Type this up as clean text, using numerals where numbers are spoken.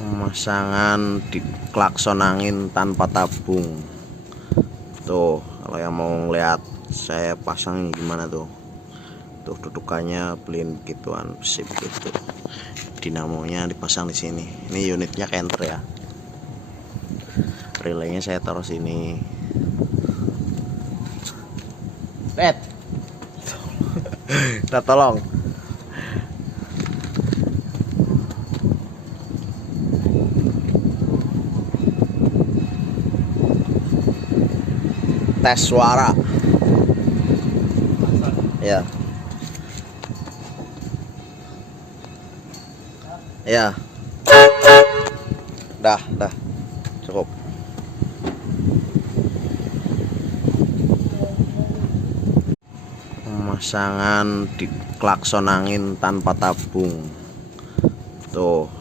Pemasangan di klakson angin tanpa tabung. Tuh, kalau yang mau ngeliat saya pasang gimana tuh. Tuh dudukannya beliin gituan sip gitu. Dinamonya dipasang di sini. Ini unitnya Kenter ya. Relaynya saya taruh sini. Kita tolong. Tes suara. Ya. Ya. Dah. Cukup. Pemasangan di klakson angin tanpa tabung. Tuh.